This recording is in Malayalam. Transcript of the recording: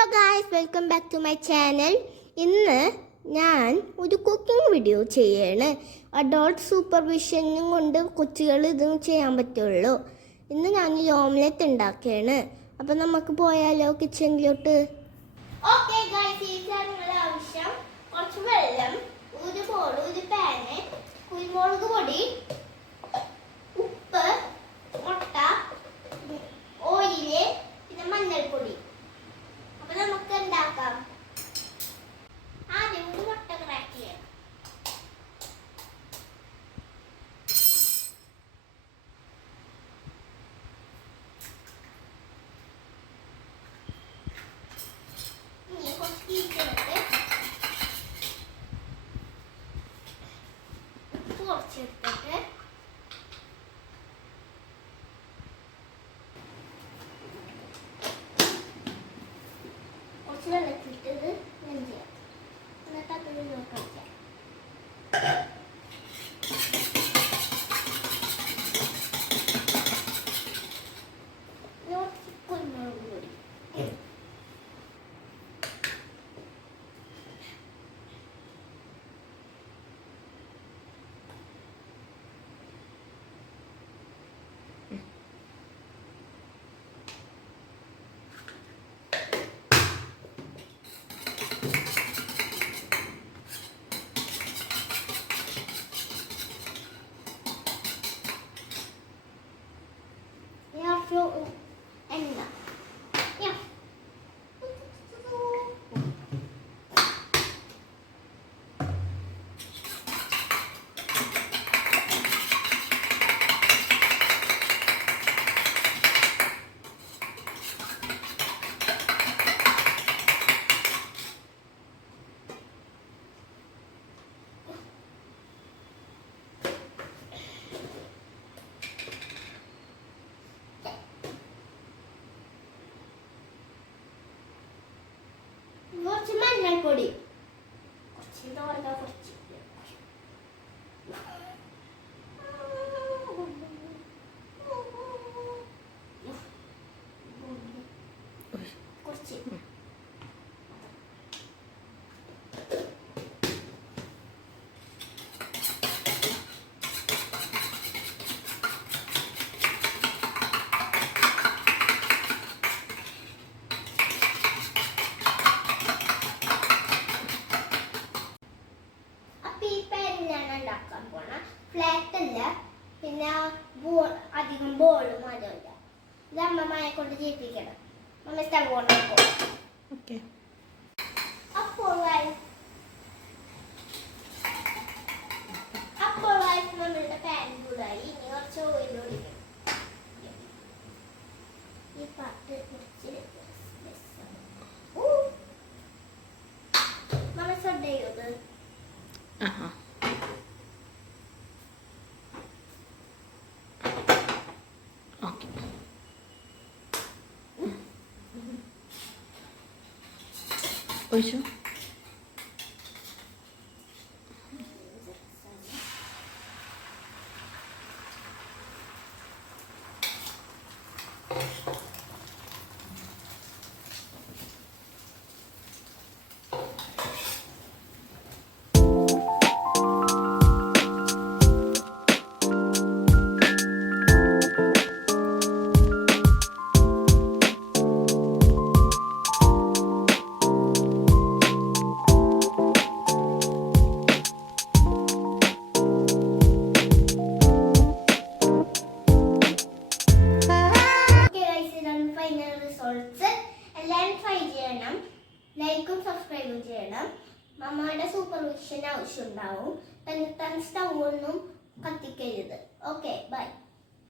Hello guys, welcome back to my channel. ഇന്ന് ഞാൻ ഒരു കുക്കിംഗ് വീഡിയോ ചെയ്യാണ്. അഡോൾട്ട് സൂപ്പർവിഷനും കൊണ്ട് കുട്ടികൾ ഇതും ചെയ്യാൻ പറ്റുള്ളൂ. ഇന്ന് ഞാൻ ഈ ഓംലെറ്റ് ഉണ്ടാക്കുകയാണ്. അപ്പം നമുക്ക് പോയാലോ കിച്ചണിലോട്ട്. ഓക്കെ ഗായ്സ്, ഇതിനുള്ള ആവശ്യം കുറച്ച് വെള്ളം, ഒരു ബോൾ, ഒരു പാന്, കുരുമുളക് പൊടി, ഉപ്പ്, മുട്ട, ഓയില്, പിന്നെ മഞ്ഞൾപ്പൊടി. അപ്പൊ നമുക്ക് ഉണ്ടാക്കാം. ആദ്യം ഒരു മുട്ട ക്രാക്ക് ചെയ്യാം. ഇനി കുറച്ച് കീഴ്ച്ചെടുത്ത് കുറച്ചെടുത്തിട്ട് കുറച്ച് വെള്ളത്തിലിട്ടത് വെഞ്ചാം. എന്നിട്ട് അത് നോക്കാം. കുരുമുളക് പൊടി, എണ്ണ, കുറച്ച് മഞ്ഞൾപ്പൊടി, കുറച്ച് കുറച്ച് ഉണ്ടാക്കാൻ പോണ ഫ്ലാറ്റ് അല്ല, പിന്നെ അധികം ബോളും അതുമില്ല. ഇത് അമ്മമ്മയെ കൊണ്ട് ചെയ്യിപ്പിക്കണം. അമ്മ സ്റ്റവ് ഓണാക്കോ. അപ്പോൾ നമ്മളുടെ പാൻ ചൂടായി. ഇനി കുറച്ച് ഓയിൽ ഒഴിക്കണം. ഈ പാട്ട് കുറച്ച് നമ്മൾ ശ്രദ്ധ ചെയ്യത് ഒഴിച്ചു. എല്ലാവരും ട്രൈ ചെയ്യണം. ലൈക്കും സബ്സ്ക്രൈബും ചെയ്യണം. മമ്മയുടെ സൂപ്പർവിഷൻ ആവശ്യമുണ്ടാവും. തന്നെ സ്റ്റൗ ഒന്നും കത്തിക്കരുത്. Okay, by.